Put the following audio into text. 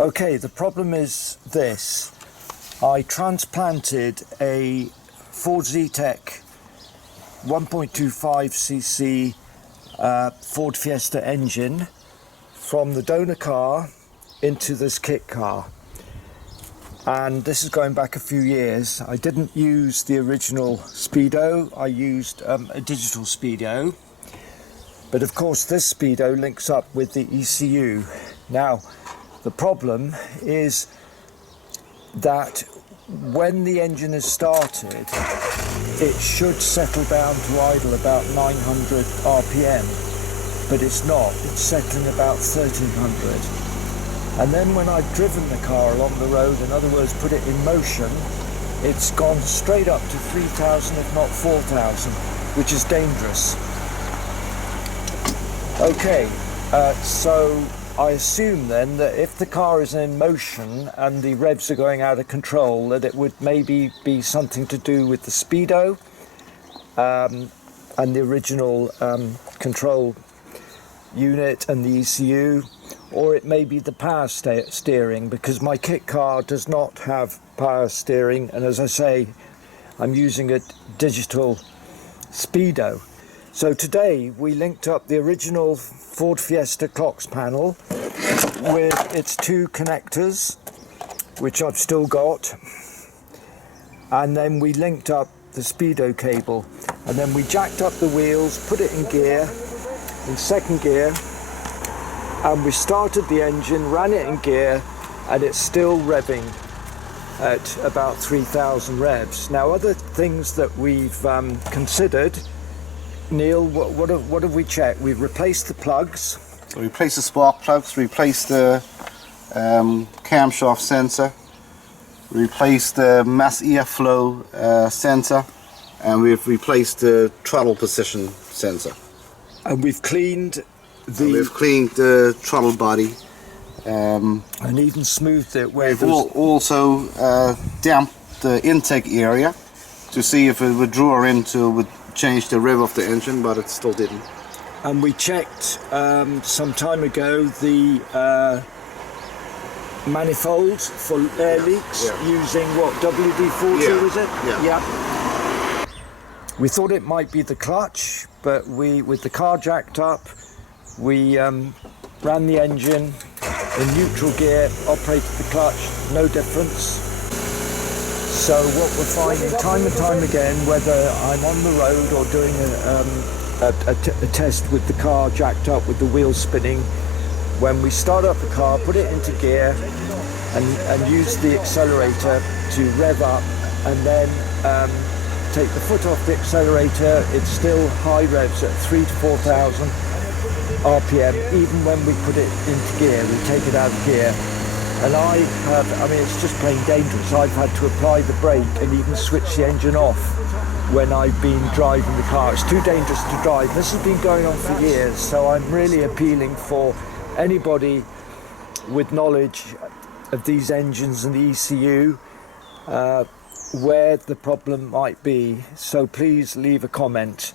Okay, the problem is this. I transplanted a Ford Zetec 1.25cc Ford Fiesta engine from the donor car into this kit car. And this is going back a few years. I didn't use the original speedo, I used a digital speedo. But of course this speedo links up with the ECU. Now, the problem is that when the engine is started, it should settle down to idle about 900 RPM, but it's not. It's settling about 1300. And then when I've driven the car along the road, in other words, put it in motion, it's gone straight up to 3000, if not 4000, which is dangerous. Okay, so I assume then that if the car is in motion and the revs are going out of control, that it would maybe be something to do with the speedo and the original control unit and the ECU, or it may be the power steering, because my kit car does not have power steering, and as I say, I'm using a digital speedo. So today we linked up the original Ford Fiesta clocks panel with its two connectors, which I've still got, and then we linked up the speedo cable, and then we jacked up the wheels, put it in gear, in second gear, and we started the engine, ran it in gear, and it's still revving at about 3000 revs. Now, other things that we've considered, Neil, what have we checked? We've replaced the plugs. So we replaced the spark plugs, replaced the camshaft sensor, replaced the mass airflow sensor, and we've replaced the throttle position sensor. And we've cleaned the throttle body. And even smoothed it. We've also damped the intake area to see if it would draw into, would change the rev of the engine, but it still didn't. And we checked some time ago the manifold for air leaks using what, WD-40 was it? Yeah. We thought it might be the clutch, but with the car jacked up, we ran the engine in neutral gear, operated the clutch, no difference. So what we're finding time and time again, whether I'm on the road or doing a test with the car jacked up with the wheels spinning, when we start up the car, put it into gear and use the accelerator to rev up, and then take the foot off the accelerator, it's still high revs at 3,000 to 4,000 RPM, even when we put it into gear, we take it out of gear. And it's just plain dangerous. I've had to apply the brake and even switch the engine off when I've been driving the car. It's too dangerous to drive. This has been going on for years, so I'm really appealing for anybody with knowledge of these engines and the ECU, where the problem might be. So please leave a comment.